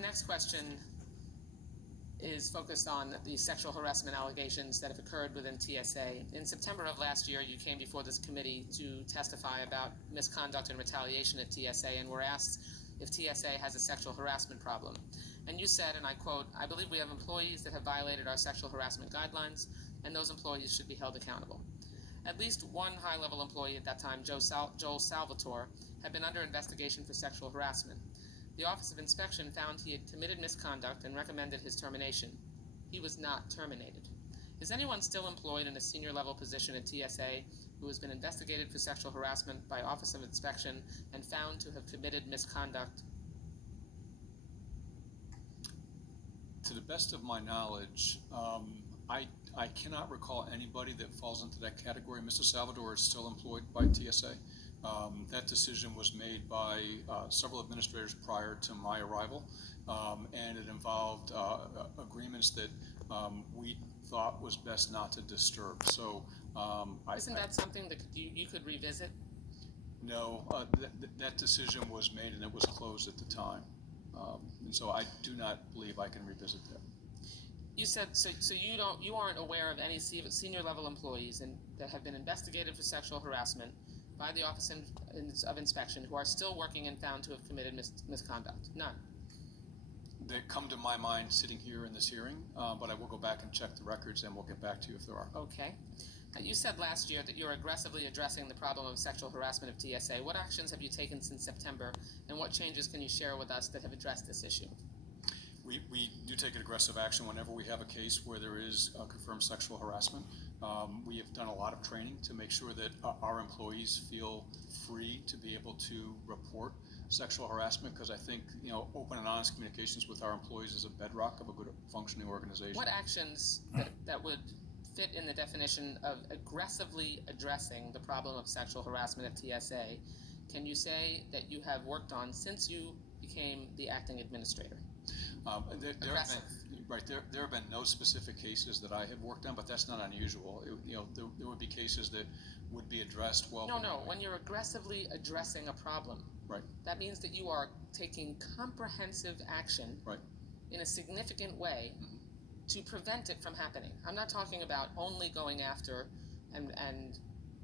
next question is focused on the sexual harassment allegations that have occurred within TSA. In September of last year, you came before this committee to testify about misconduct and retaliation at TSA, and were asked if TSA has a sexual harassment problem. And you said, and I quote, "I believe we have employees that have violated our sexual harassment guidelines, and those employees should be held accountable." At least one high-level employee at that time, Joel Salvator, had been under investigation for sexual harassment. The Office of Inspection found he had committed misconduct and recommended his termination. He was not terminated. Is anyone still employed in a senior-level position at TSA who has been investigated for sexual harassment by Office of Inspection and found to have committed misconduct? To the best of my knowledge, I cannot recall anybody that falls into that category. Mr. Salvador is still employed by TSA. That decision was made by several administrators prior to my arrival, and it involved agreements that we thought was best not to disturb. So, isn't that something that you could revisit? No, that decision was made and it was closed at the time, and so I do not believe I can revisit that. You said so you aren't aware of any senior level employees that have been investigated for sexual harassment by the Office of Inspection who are still working and found to have committed misconduct? None. That come to my mind sitting here in this hearing, but I will go back and check the records and we'll get back to you if there are. Okay. You said last year that you're aggressively addressing the problem of sexual harassment of TSA. What actions have you taken since September, and what changes can you share with us that have addressed this issue? We do take aggressive action whenever we have a case where there is confirmed sexual harassment. We have done a lot of training to make sure that our employees feel free to be able to report sexual harassment, because I think open and honest communications with our employees is a bedrock of a good functioning organization. What actions that would fit in the definition of aggressively addressing the problem of sexual harassment at TSA can you say that you have worked on since you became the acting administrator? There have been no specific cases that I have worked on, but that's not unusual. There would be cases that would be addressed. Well, no. When you're aggressively addressing a problem, right, that means that you are taking comprehensive action, right, in a significant way, mm-hmm, to prevent it from happening. I'm not talking about only going after and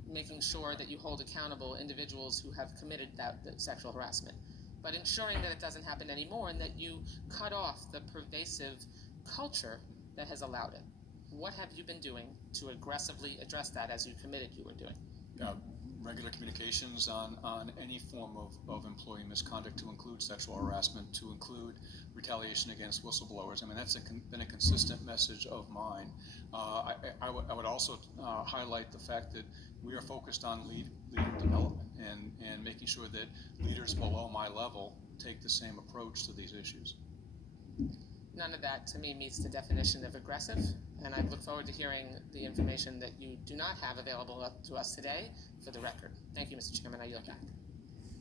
making sure that you hold accountable individuals who have committed that sexual harassment, but ensuring that it doesn't happen anymore and that you cut off the pervasive culture that has allowed it. What have you been doing to aggressively address that as you committed you were doing? Regular communications on any form of employee misconduct, to include sexual harassment, to include retaliation against whistleblowers. I mean, that's been a consistent message of mine. I would also highlight the fact that we are focused on leader development and making sure that leaders below my level take the same approach to these issues. None of that, to me, meets the definition of aggressive, and I look forward to hearing the information that you do not have available to us today for the record. Thank you, Mr. Chairman. I yield back.